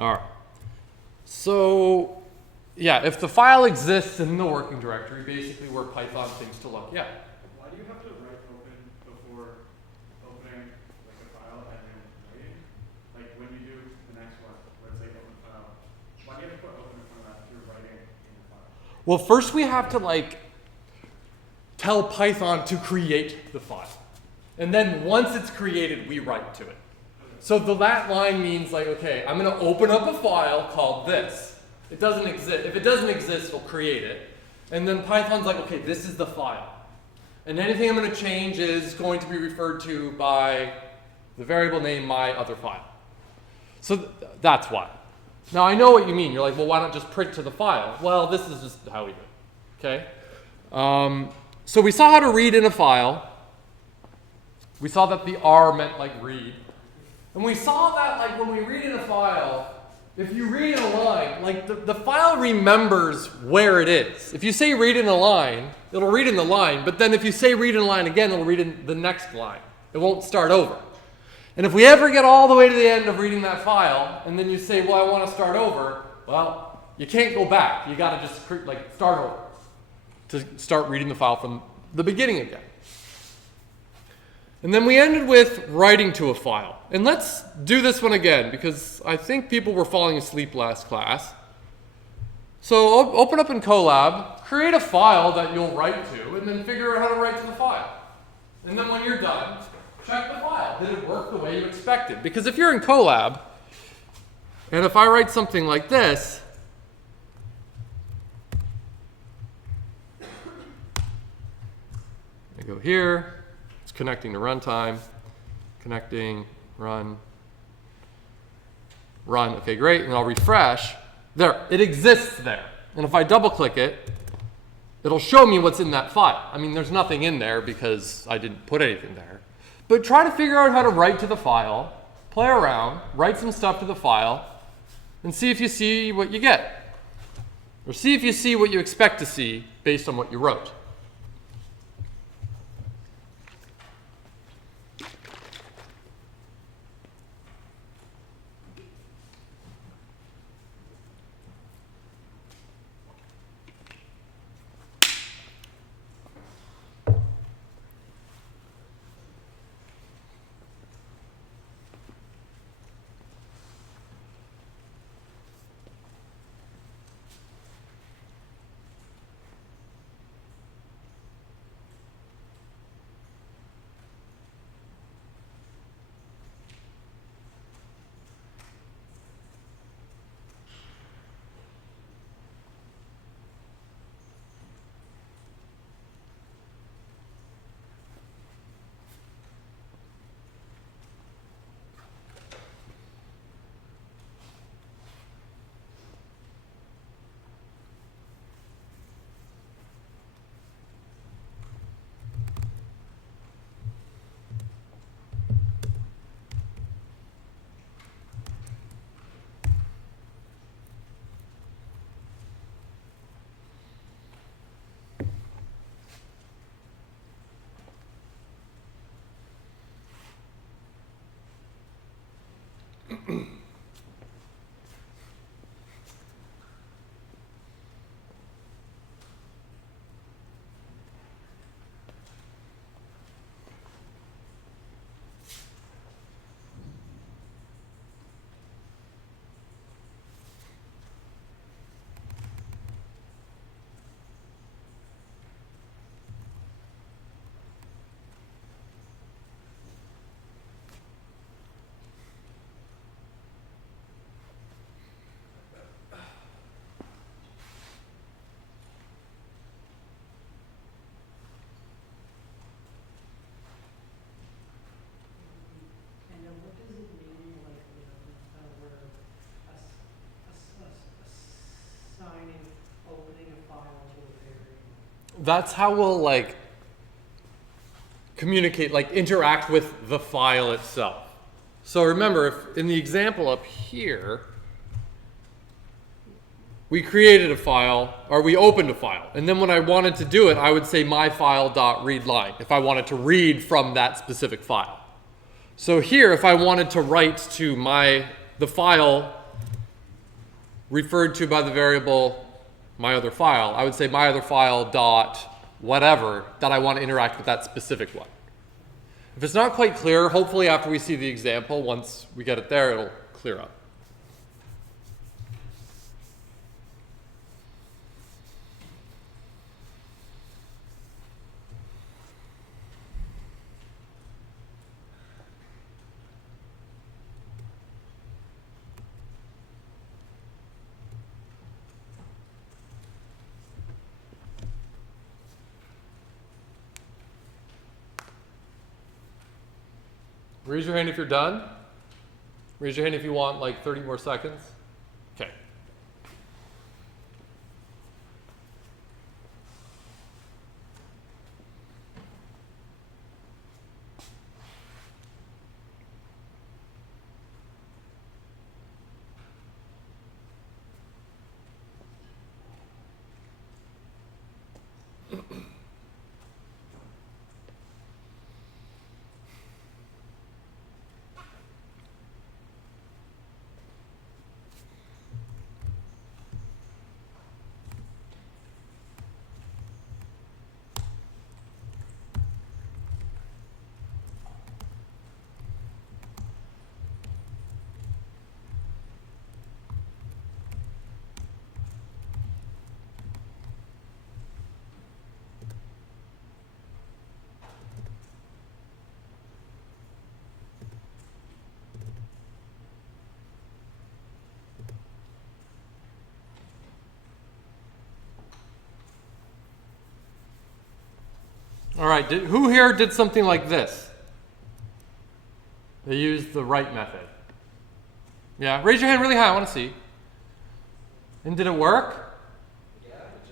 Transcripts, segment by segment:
All right. So, yeah, if the file exists in the working directory, basically where Python thinks to look, yeah. Why do you have to write open before opening like a file and then waiting? Like when you do the next one, let's say open file, why do you have to put open in front of that if you're writing in the file? Well, first we have to tell Python to create the file. And then once it's created, we write to it. So that line means okay, I'm going to open up a file called this. It doesn't exist. If it doesn't exist, we'll create it. And then Python's okay, this is the file. And anything I'm going to change is going to be referred to by the variable name my other file. So that's why. Now I know what you mean. You're like, well, why not just print to the file? Well, this is just how we do it. Okay? So we saw how to read in a file. We saw that the R meant read. And we saw that when we read in a file, if you read in a line, the file remembers where it is. If you say read in a line, it'll read in the line, but then if you say read in a line again, it'll read in the next line. It won't start over. And if we ever get all the way to the end of reading that file, and then you say, well, I want to start over, well, you can't go back. You got to just start over to start reading the file from the beginning again. And then we ended with writing to a file. And let's do this one again, because I think people were falling asleep last class. So open up in Colab, create a file that you'll write to, and then figure out how to write to the file. And then when you're done, check the file. Did it work the way you expected? Because if you're in Colab, and if I write something like this, I go here. Connecting to runtime, connecting, run. Okay, great. And I'll refresh. There, it exists there. And if I double click it, it'll show me what's in that file. I mean, there's nothing in there because I didn't put anything there. But try to figure out how to write to the file, play around, write some stuff to the file, and see if you see what you get. Or see if you see what you expect to see based on what you wrote. That's how we'll communicate, interact with the file itself. So remember, if in the example up here, we created a file, or we opened a file, and then when I wanted to do it, I would say myfile.readLine if I wanted to read from that specific file. So here, if I wanted to write to the file referred to by the variable my other file, I would say my other file dot whatever that I want to interact with that specific one. If it's not quite clear, hopefully after we see the example, once we get it there, it'll clear up. Raise your hand if you're done. Raise your hand if you want like 30 more seconds. Okay. All right, who here did something like this? They used the write method. Yeah, raise your hand really high, I want to see. And did it work? Yeah, it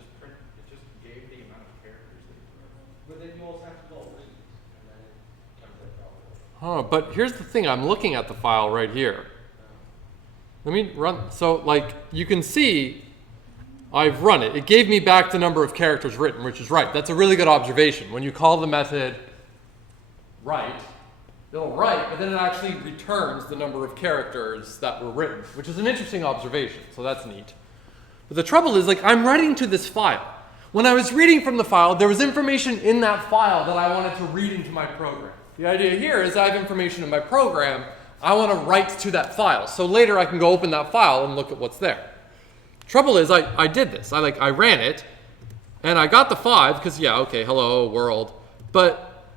just gave the amount of characters that you wrote. But then you also have to go read, and then it comes like all the way. But here's the thing, I'm looking at the file right here. Let me run, so like you can see, I've run it. It gave me back the number of characters written, which is right. That's a really good observation. When you call the method write, it'll write, but then it actually returns the number of characters that were written, which is an interesting observation, so that's neat. But the trouble is, like, I'm writing to this file. When I was reading from the file, there was information in that file that I wanted to read into my program. The idea here is I have information in my program, I want to write to that file. So later I can go open that file and look at what's there. Trouble is, I did this. I ran it, and I got the 5, because, yeah, okay, hello, world. But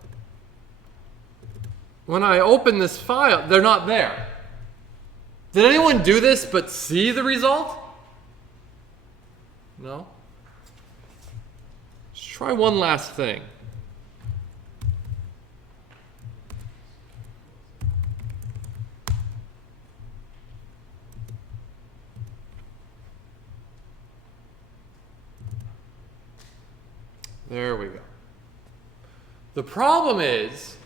when I open this file, they're not there. Did anyone do this but see the result? No? Let's try one last thing. There we go. The problem is,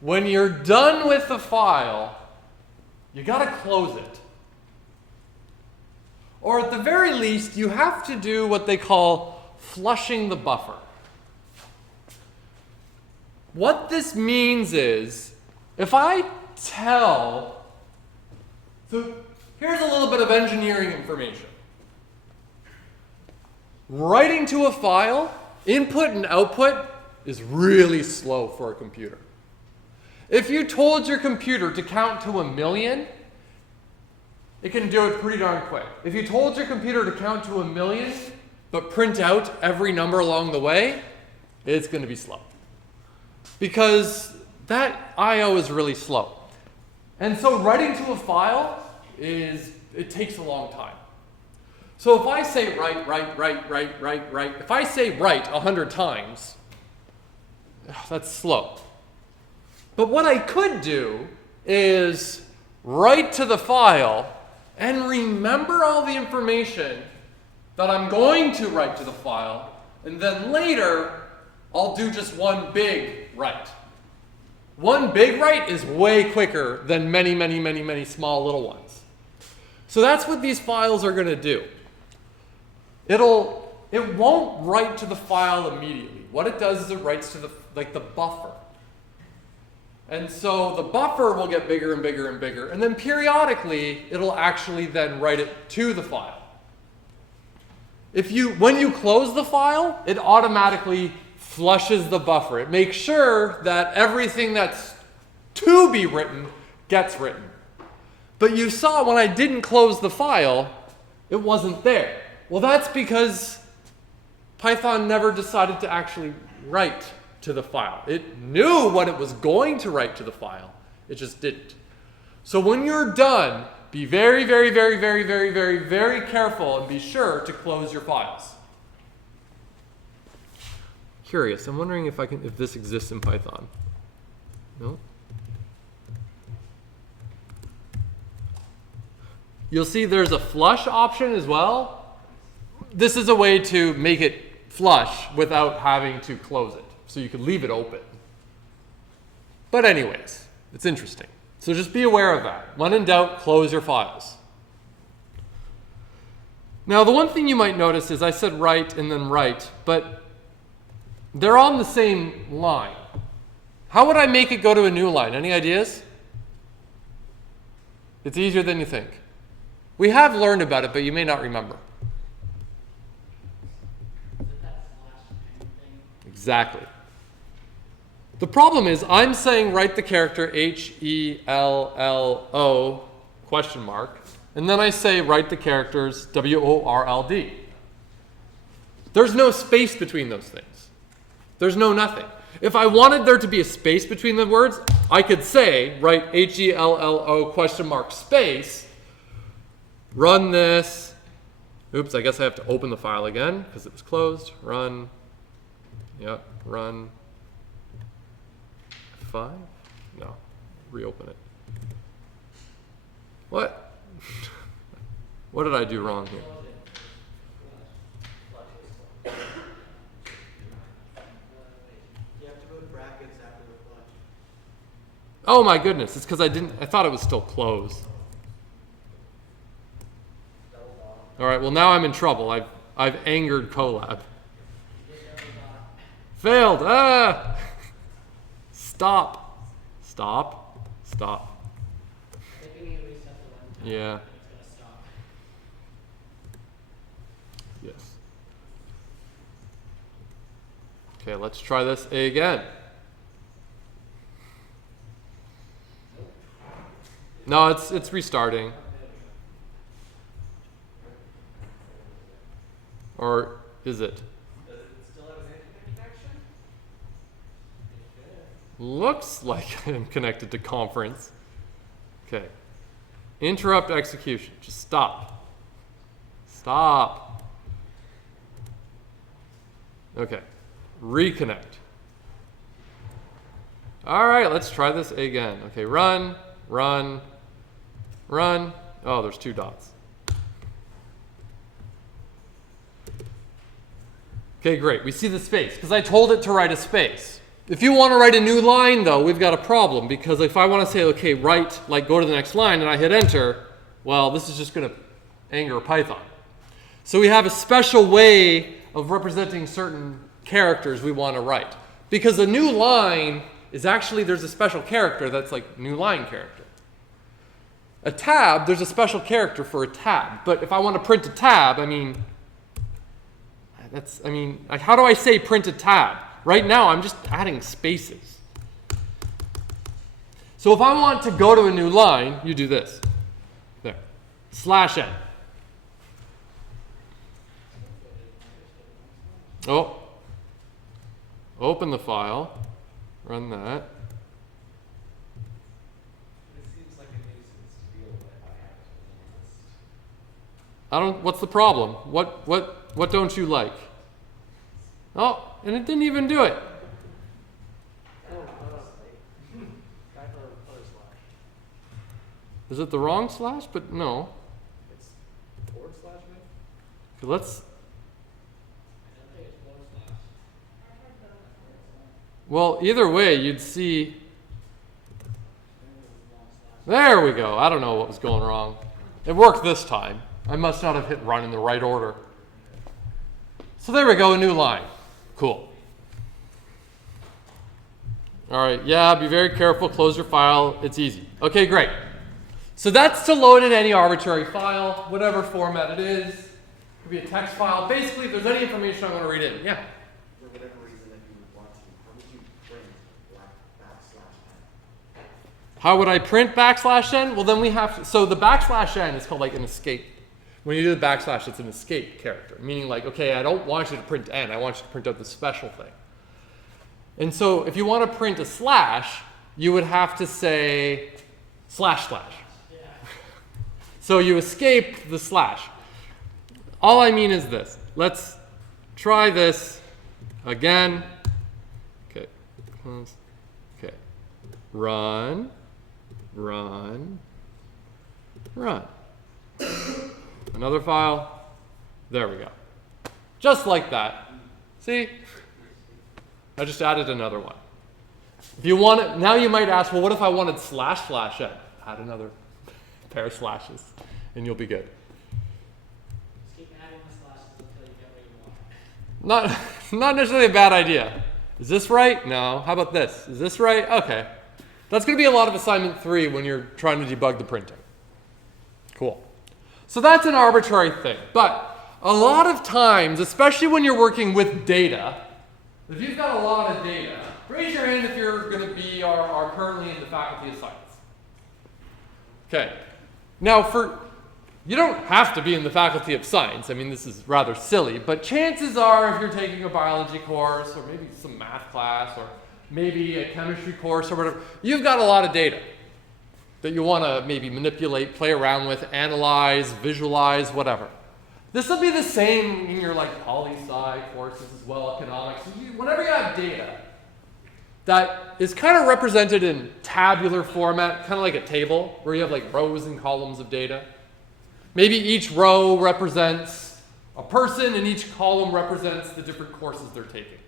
when you're done with the file, you gotta close it. Or at the very least, you have to do what they call flushing the buffer. What this means is, if I tell, so here's a little bit of engineering information. Writing to a file, input and output is really slow for a computer. If you told your computer to count to 1,000,000, it can do it pretty darn quick. If you told your computer to count to 1,000,000, but print out every number along the way, it's going to be slow. Because that I/O is really slow. And so writing to a file it takes a long time. So if I say write, if I say write 100 times, that's slow. But what I could do is write to the file and remember all the information that I'm going to write to the file, and then later I'll do just one big write. One big write is way quicker than many small little ones. So that's what these files are going to do. It won't write to the file immediately. What it does is it writes to the buffer. And so the buffer will get bigger and bigger and bigger, and then periodically it'll actually then write it to the file. when you close the file, it automatically flushes the buffer. It makes sure that everything that's to be written gets written. But you saw when I didn't close the file, it wasn't there. Well, that's because Python never decided to actually write to the file. It knew what it was going to write to the file. It just didn't. So when you're done, be very, very, very, very, very, very, very careful and be sure to close your files. Curious, I'm wondering if this exists in Python. No? You'll see there's a flush option as well. This is a way to make it flush without having to close it. So you can leave it open. But anyways, it's interesting. So just be aware of that. When in doubt, close your files. Now, the one thing you might notice is I said write and then write, but they're on the same line. How would I make it go to a new line? Any ideas? It's easier than you think. We have learned about it, but you may not remember. Exactly. The problem is I'm saying write the character HELLO question mark, and then I say write the characters WORLD. There's no space between those things. There's no nothing. If I wanted there to be a space between the words, I could say write HELLO question mark space, run this. Oops, I guess I have to open the file again because it was closed. Run. Yep, run. 5? No, reopen it. What? What did I do wrong here? You have to put brackets after the flush. Oh my goodness, it's because I thought it was still closed. All right, well now I'm in trouble. I've angered Colab. Failed. Ah! Stop. Stop. Stop. Yeah. Yes. Okay, let's try this again. No, it's restarting. Or is it? Looks like I'm connected to conference. Okay. Interrupt execution. Just stop. Stop. Okay. Reconnect. All right, let's try this again. Okay, run, run, run. Oh, there's 2 dots. Okay, great. We see the space because I told it to write a space. If you want to write a new line, though, we've got a problem because if I want to say, okay, write, like go to the next line, and I hit enter, well, this is just going to anger Python. So we have a special way of representing certain characters we want to write. Because a new line is actually, there's a special character that's like new line character. A tab, there's a special character for a tab. But if I want to print a tab, how do I say print a tab? Right now, I'm just adding spaces. So if I want to go to a new line, you do this. There. /n. Oh. Open the file. Run that. It seems like a nuisance to deal with. What's the problem? What don't you like? Oh, and it didn't even do it. Is it the wrong slash? But no. It's / maybe? Okay, let's. Well, either way, you'd see. There we go. I don't know what was going wrong. It worked this time. I must not have hit run in the right order. So there we go, a new line. Cool. All right, yeah, be very careful, close your file, it's easy. Okay, great. So that's to load in any arbitrary file, whatever format it is. could be a text file. Basically, if there's any information I want to read in, yeah. For whatever reason, if you would want to, how would you print \n? How would I print \n? Well, then we have to, so the \n is called like an escape. When you do the backslash, it's an escape character, meaning like, okay, I don't want you to print n, I want you to print out the special thing. And so if you want to print a slash, you would have to say //. Yeah. So you escape the slash. All I mean is this. Let's try this again. Okay, close. Okay, run, run, run. Another file. There we go. Just like that. See? I just added another one. If you want it, now you might ask, well, what if I wanted //n? Add another pair of slashes, and you'll be good. Just keep adding the slashes until you get what you want. Not necessarily a bad idea. Is this right? No. How about this? Is this right? Okay. That's going to be a lot of assignment 3 when you're trying to debug the printing. Cool. So that's an arbitrary thing. But a lot of times, especially when you're working with data, if you've got a lot of data, raise your hand if you're going to be or are currently in the Faculty of Science. Okay. Now, you don't have to be in the Faculty of Science. I mean, this is rather silly, but chances are if you're taking a biology course or maybe some math class or maybe a chemistry course or whatever, you've got a lot of data that you want to maybe manipulate, play around with, analyze, visualize, whatever. This will be the same in your like poli-sci courses as well, economics. Whenever you have data that is kind of represented in tabular format, kind of like a table where you have like rows and columns of data. Maybe each row represents a person and each column represents the different courses they're taking.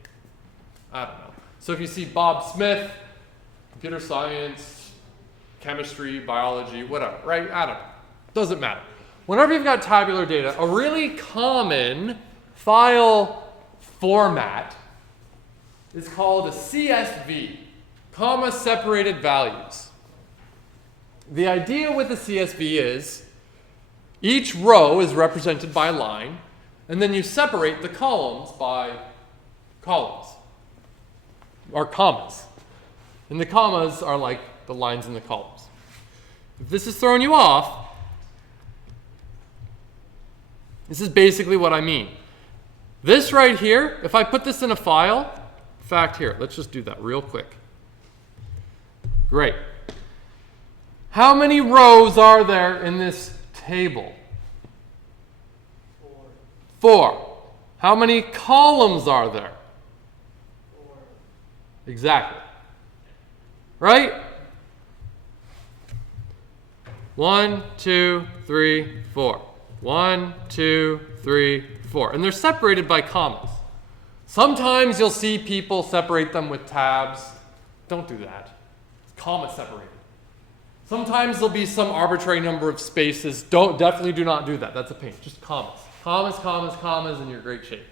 I don't know. So if you see Bob Smith, computer science, chemistry, biology, whatever, right? I don't know. Doesn't matter. Whenever you've got tabular data, a really common file format is called a CSV, comma separated values. The idea with a CSV is each row is represented by a line, and then you separate the columns by columns, or commas. And the commas are like the lines in the columns. If this is throwing you off, this is basically what I mean. This right here, if I put this in a file, in fact, here, let's just do that real quick. Great. How many rows are there in this table? 4. How many columns are there? 4. Exactly. Right? 1, 2, 3, 4. 1, 2, 3, 4. And they're separated by commas. Sometimes you'll see people separate them with tabs. Don't do that. It's comma separated. Sometimes there'll be some arbitrary number of spaces. Definitely do not do that. That's a pain. Just commas. Commas, commas, commas, and you're in great shape.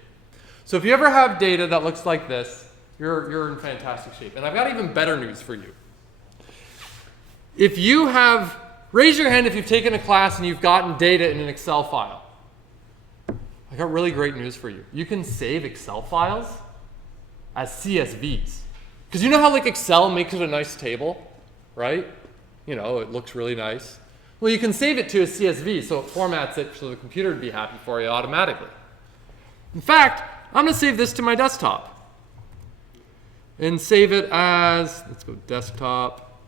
So if you ever have data that looks like this, you're in fantastic shape. And I've got even better news for you. If you have, raise your hand if you've taken a class and you've gotten data in an Excel file. I got really great news for you. You can save Excel files as CSVs. Because you know how like Excel makes it a nice table, right? You know, it looks really nice. Well, you can save it to a CSV, so it formats it so the computer would be happy for you automatically. In fact, I'm going to save this to my desktop. And save it as, let's go desktop,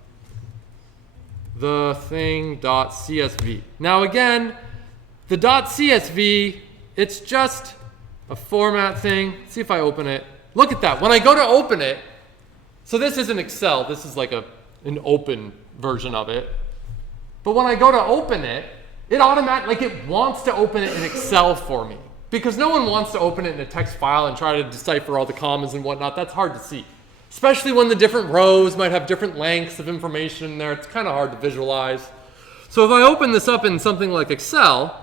the thing.csv. Now again, the .csv, it's just a format thing. See if I open it. Look at that. When I go to open it, so this isn't Excel. This is like an open version of it. But when I go to open it, it automatically, like it wants to open it in Excel for me. Because no one wants to open it in a text file and try to decipher all the commas and whatnot. That's hard to see. Especially when the different rows might have different lengths of information in there. It's kind of hard to visualize. So if I open this up in something like Excel,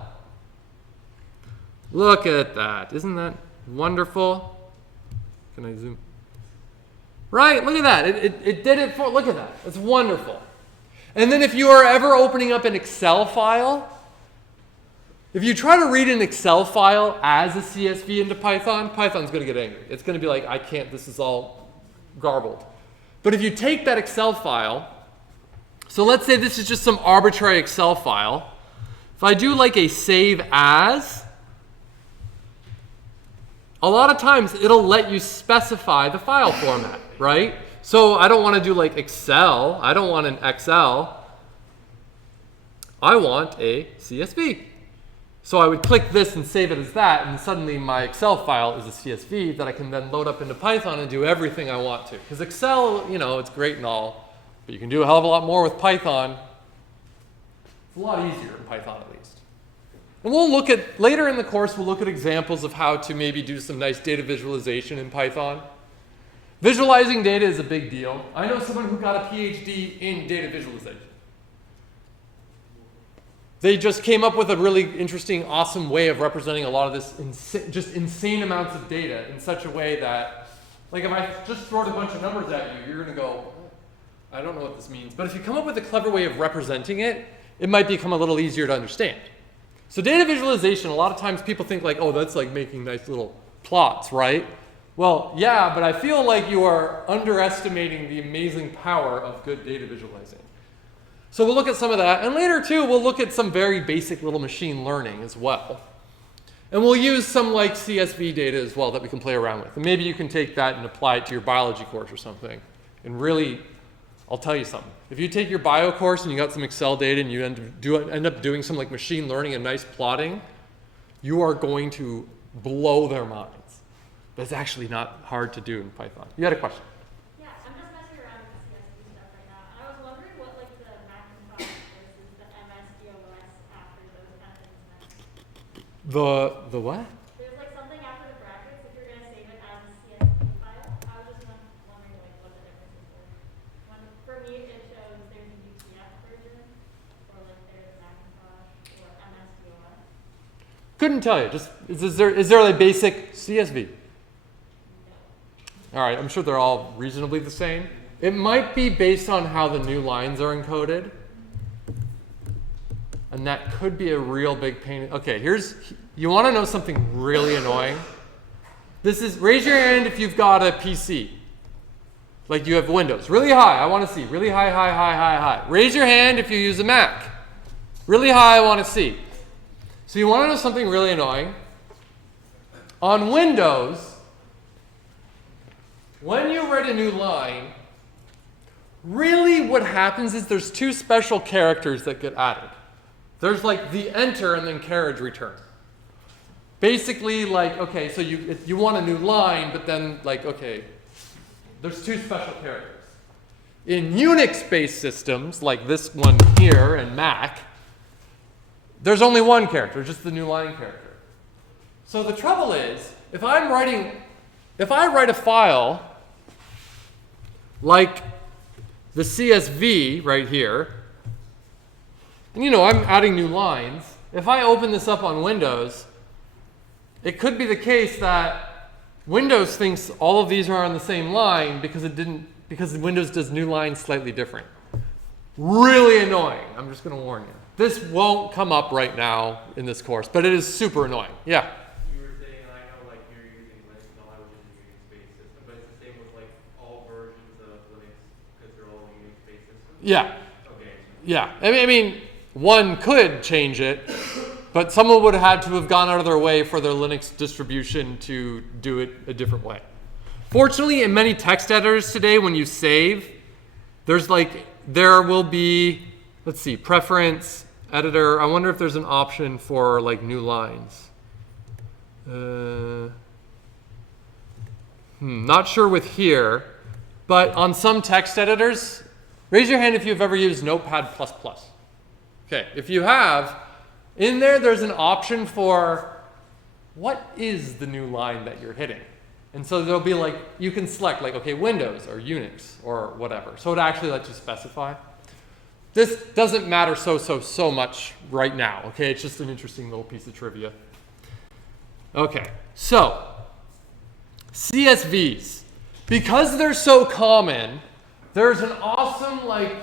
look at that. Isn't that wonderful? Can I zoom? Right, look at that. It did it for, look at that. It's wonderful. And then if you are ever opening up an Excel file, If you try to read an Excel file as a CSV into Python, Python's going to get angry. It's going to be like, I can't, this is all garbled. But if you take that Excel file, so let's say this is just some arbitrary Excel file. If I do like a save as, a lot of times it'll let you specify the file format, right? So I don't want to do like Excel. I don't want an XL. I want a CSV. So I would click this and save it as that, and suddenly my Excel file is a CSV that I can then load up into Python and do everything I want to. Because Excel, you know, it's great and all, but you can do a hell of a lot more with Python. It's a lot easier in Python at least. And we'll look at, later in the course, we'll look at examples of how to maybe do some nice data visualization in Python. Visualizing data is a big deal. I know someone who got a PhD in data visualization. They just came up with a really interesting, awesome way of representing a lot of this just insane amounts of data in such a way that, like if I just throw a bunch of numbers at you, you're going to go, I don't know what this means. But if you come up with a clever way of representing it, it might become a little easier to understand. So data visualization, a lot of times people think like, oh, that's like making nice little plots, right? Well, yeah, but I feel like you are underestimating the amazing power of good data visualizing. So we'll look at some of that, and later too, we'll look at some very basic little machine learning as well. And we'll use some like CSV data as well that we can play around with. And maybe you can take that and apply it to your biology course or something. And really, I'll tell you something. If you take your bio course and you got some Excel data and you end up doing some like machine learning and nice plotting, you are going to blow their minds. That's actually not hard to do in Python. You had a question? Yeah, I'm just messing around with the CSV stuff right now. And I was wondering what like the Macintosh versus the MS-DOS after those kind of things meant. The what? There's like something after the brackets if you're going to save it as a CSV file. I was just wondering like what the difference is. For me, it shows there's a UTF version, or like there's Macintosh or MS-DOS. Couldn't tell you. Just is there a basic CSV? All right, I'm sure they're all reasonably the same. It might be based on how the new lines are encoded. And that could be a real big pain. Okay, you want to know something really annoying? Raise your hand if you've got a PC. Like you have Windows. Really high, I want to see. Really high, high, high, high, high. Raise your hand if you use a Mac. Really high, I want to see. So you want to know something really annoying? On Windows, when you write a new line, really what happens is there's two special characters that get added. There's like the enter and then carriage return. Basically like, okay, so you want a new line, but then like, okay, there's two special characters. In Unix-based systems, like this one here and Mac, there's only one character, just the new line character. So the trouble is, if I write a file like the CSV right here, and you know, I'm adding new lines. If I open this up on Windows, it could be the case that Windows thinks all of these are on the same line because Windows does new lines slightly different. Really annoying. I'm just going to warn you. This won't come up right now in this course, but it is super annoying. Yeah. You were saying, and I know like you're using Linux and all that, which is a Unix-based system, but it's the same with like all versions of Linux because they're all Unix-based systems? Yeah. Okay. Yeah. I mean, one could change it, but someone would have had to have gone out of their way for their Linux distribution to do it a different way. Fortunately, in many text editors today, when you save, there will be, let's see, preference, editor. I wonder if there's an option for like new lines. Not sure with here, but on some text editors, raise your hand if you've ever used Notepad++. Okay, if you have, in there's an option for what is the new line that you're hitting. And so there'll be like, you can select like, okay, Windows or Unix or whatever. So it actually lets you specify. This doesn't matter so much right now, okay? It's just an interesting little piece of trivia. Okay, so CSVs. Because they're so common, there's an awesome like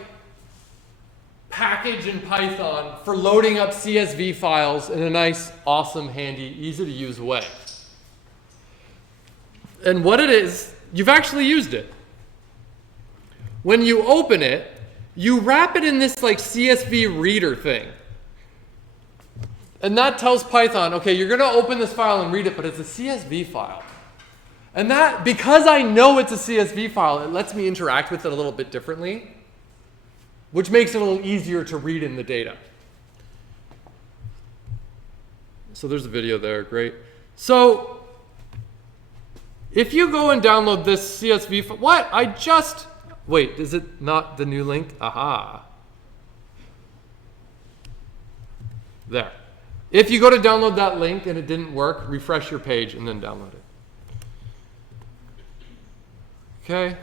package in Python for loading up CSV files in a nice, awesome, handy, easy to use way. And what it is, you've actually used it. When you open it, you wrap it in this like CSV reader thing. And that tells Python, okay, you're going to open this file and read it, but it's a CSV file. And that, because I know it's a CSV file, it lets me interact with it a little bit differently, which makes it a little easier to read in the data. So there's a video there, great. So if you go and download this CSV file, wait, is it not the new link? Aha. There. If you go to download that link and it didn't work, refresh your page and then download it. Okay,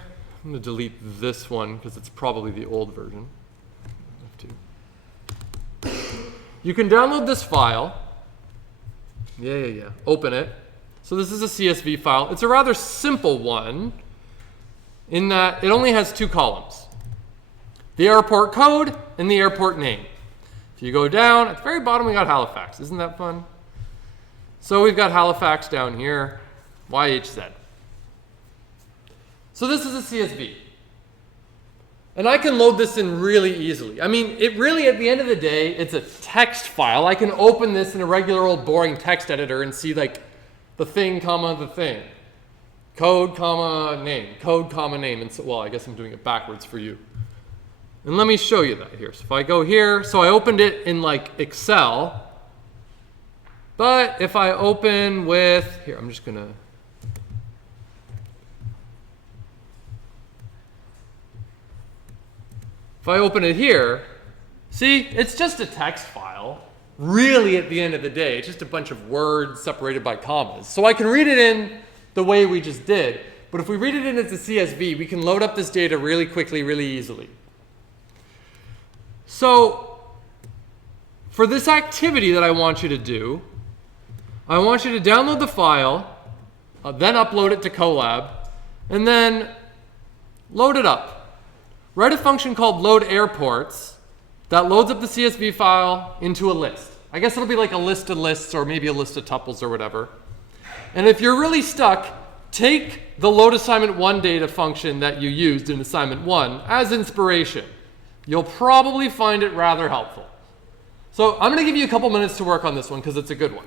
I'm going to delete this one because it's probably the old version. You can download this file. Yeah. Open it. So this is a CSV file. It's a rather simple one in that it only has two columns. The airport code and the airport name. If you go down, at the very bottom we got Halifax. Isn't that fun? So we've got Halifax down here, YHZ. So this is a CSV. And I can load this in really easily. I mean, it really, at the end of the day, it's a text file. I can open this in a regular old boring text editor and see like the thing, comma, the thing. Code, comma, name. Code, comma, name. And so, well, I guess I'm doing it backwards for you. And let me show you that here. So if I go here, so I opened it in like Excel. But if I open with, here, I'm just going to, if I open it here, see, it's just a text file. Really, at the end of the day, it's just a bunch of words separated by commas. So I can read it in the way we just did. But if we read it in as a CSV, we can load up this data really quickly, really easily. So for this activity that I want you to do, I want you to download the file, then upload it to Colab, and then load it up. Write a function called load airports that loads up the CSV file into a list. I guess it'll be like a list of lists or maybe a list of tuples or whatever. And if you're really stuck, take the load assignment 1 data function that you used in assignment 1 as inspiration. You'll probably find it rather helpful. So I'm going to give you a couple minutes to work on this one because it's a good one.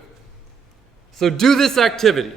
So do this activity.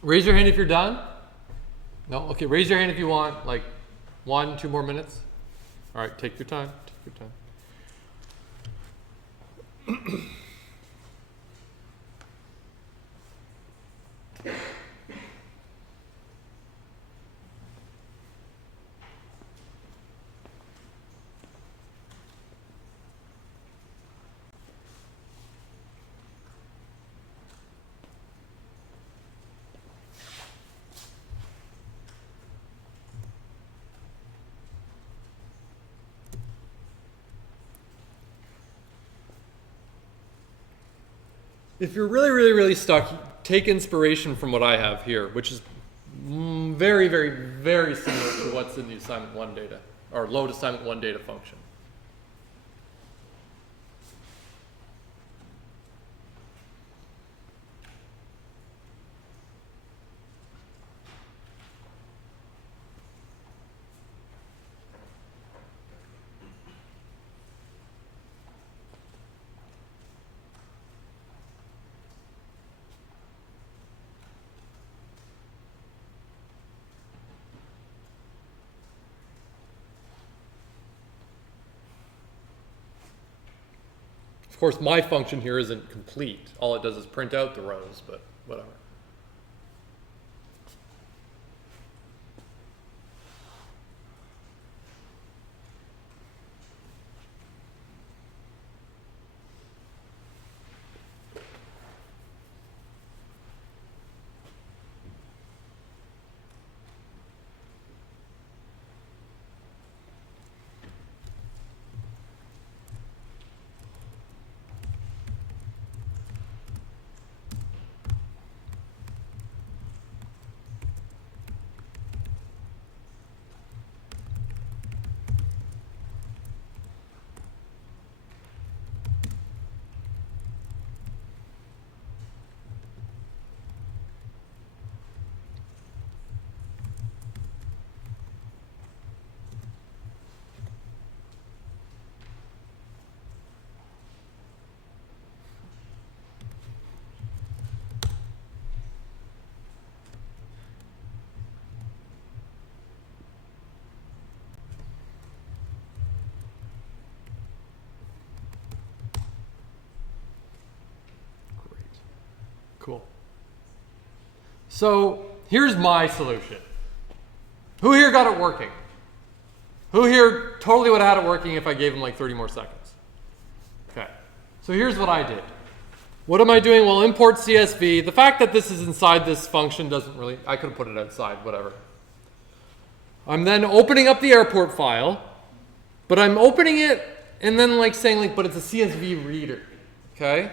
Raise your hand if you're done. No? Okay, raise your hand if you want like 1, 2 more minutes. All right, take your time. Take your time. If you're really, really, really stuck, take inspiration from what I have here, which is very, very, very similar to what's in the assignment 1 data, or load assignment 1 data function. Of course, my function here isn't complete. All it does is print out the rows, but whatever. Cool. So here's my solution. Who here got it working? Who here totally would have had it working if I gave him like 30 more seconds? Okay. So here's what I did. What am I doing? Well, import CSV. The fact that this is inside this function doesn't really, I could have put it outside, whatever. I'm then opening up the airport file, but I'm opening it and then like saying like, but it's a CSV reader. Okay.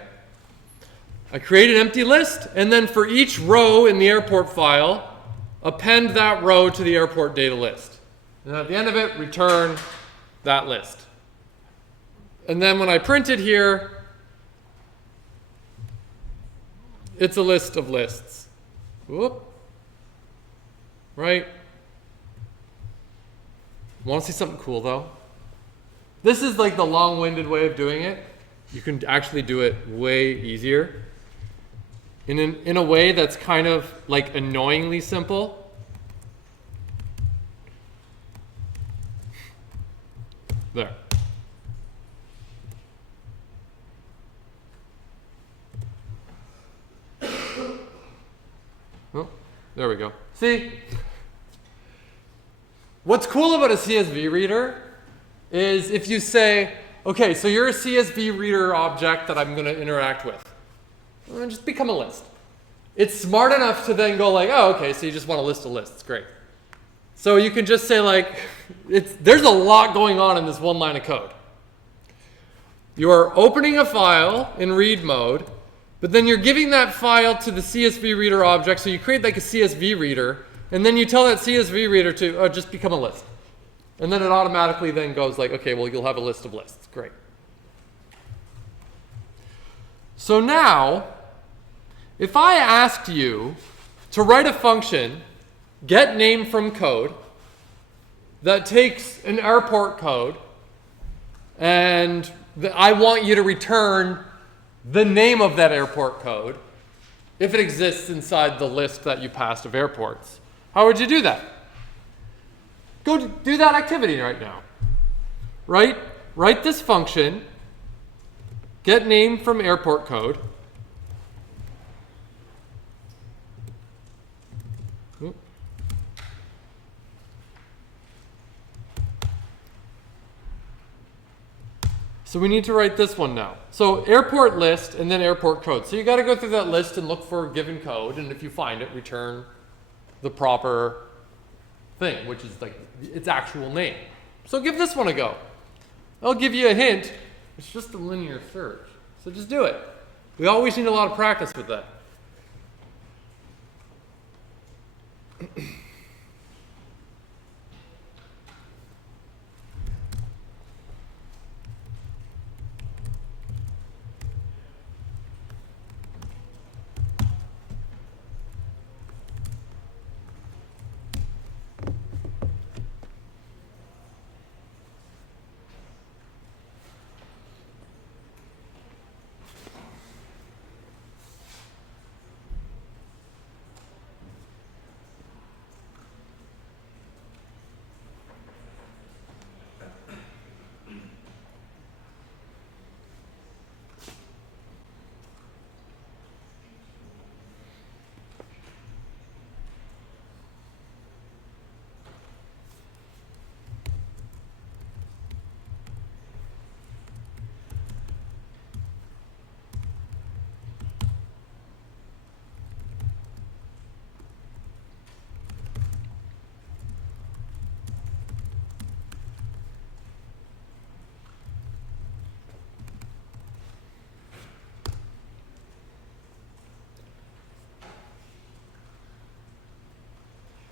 I create an empty list, and then for each row in the airport file, append that row to the airport data list. And at the end of it, return that list. And then when I print it here, it's a list of lists. Whoop. Right? Want to see something cool, though? This is like the long-winded way of doing it. You can actually do it way easier. In a way that's kind of like annoyingly simple. There. Oh, there we go. See? What's cool about a CSV reader is if you say, okay, so you're a CSV reader object that I'm going to interact with. Just become a list. It's smart enough to then go like, oh, okay, so you just want a list of lists. Great. So you can just say like, there's a lot going on in this one line of code. You are opening a file in read mode, but then you're giving that file to the CSV reader object, so you create like a CSV reader, and then you tell that CSV reader to just become a list. And then it automatically then goes like, okay, well, you'll have a list of lists. Great. So now, if I asked you to write a function, get name from code, that takes an airport code, and I want you to return the name of that airport code, if it exists inside the list that you passed of airports. How would you do that? Go do that activity right now. Write this function, get name from airport code. Oop. So we need to write this one now. So airport list and then airport code. So you got to go through that list and look for a given code, and if you find it, return the proper thing, which is like its actual name. So give this one a go. I'll give you a hint. It's just a linear search. So just do it. We always need a lot of practice with that.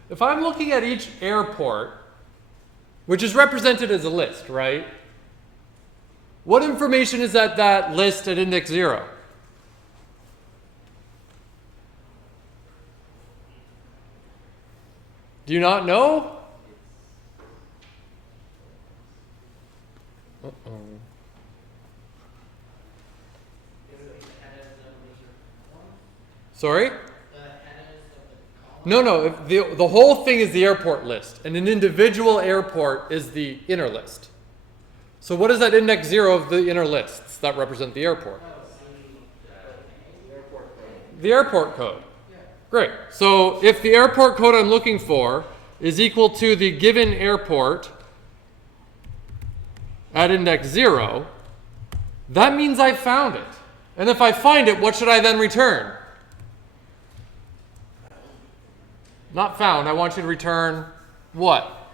If I'm looking at each airport, which is represented as a list, right? What information is at that list at index 0? Do you not know? Uh-oh. Sorry? No, the whole thing is the airport list, and an individual airport is the inner list. So what is that index 0 of the inner lists that represent the airport? The airport code. Great. So if the airport code I'm looking for is equal to the given airport at index 0, that means I found it. And if I find it, what should I then return? Not found. I want you to return what?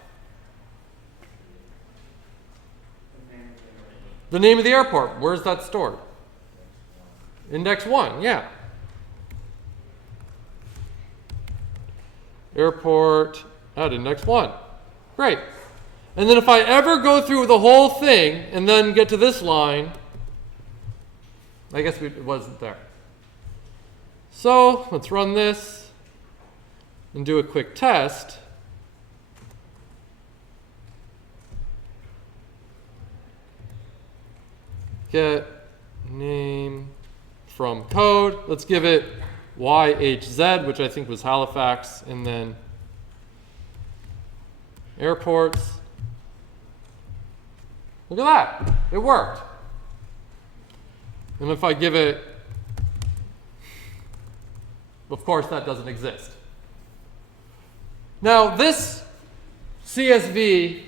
The name of the airport. Where's that stored? Index 1, yeah. Airport at index 1. Great. And then if I ever go through the whole thing and then get to this line, I guess it wasn't there. So let's run this and do a quick test. Get name from code. Let's give it YHZ, which I think was Halifax, and then airports. Look at that. It worked. And if I give it, of course, that doesn't exist. Now, this CSV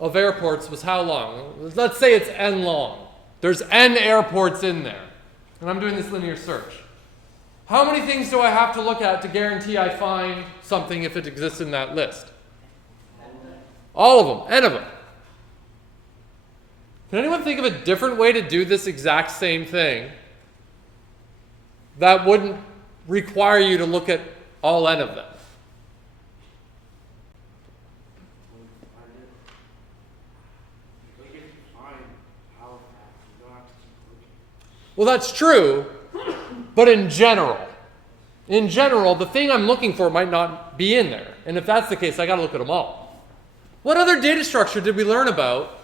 of airports was how long? Let's say it's n long. There's n airports in there. And I'm doing this linear search. How many things do I have to look at to guarantee I find something if it exists in that list? All of them, n of them. Can anyone think of a different way to do this exact same thing that wouldn't require you to look at all n of them? Well, that's true, but in general, the thing I'm looking for might not be in there. And if that's the case, I got to look at them all. What other data structure did we learn about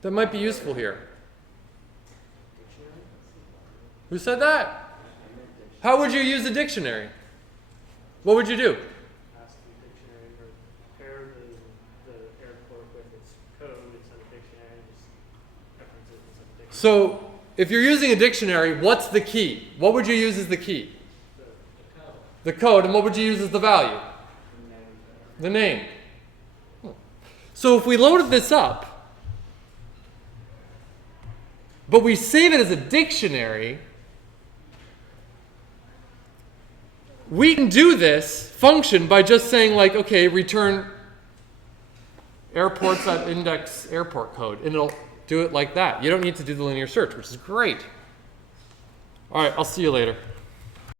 that might be useful here? Who said that? How would you use a dictionary? What would you do? Ask the dictionary or pair the airport with its code instead of dictionary, just reference it instead of dictionary. So, if you're using a dictionary, what's the key? What would you use as the key? The code, and what would you use as the value? The name. So if we loaded this up, but we save it as a dictionary, we can do this function by just saying like, okay, return airports.index airport code, and it'll do it like that. You don't need to do the linear search, which is great. All right, I'll see you later.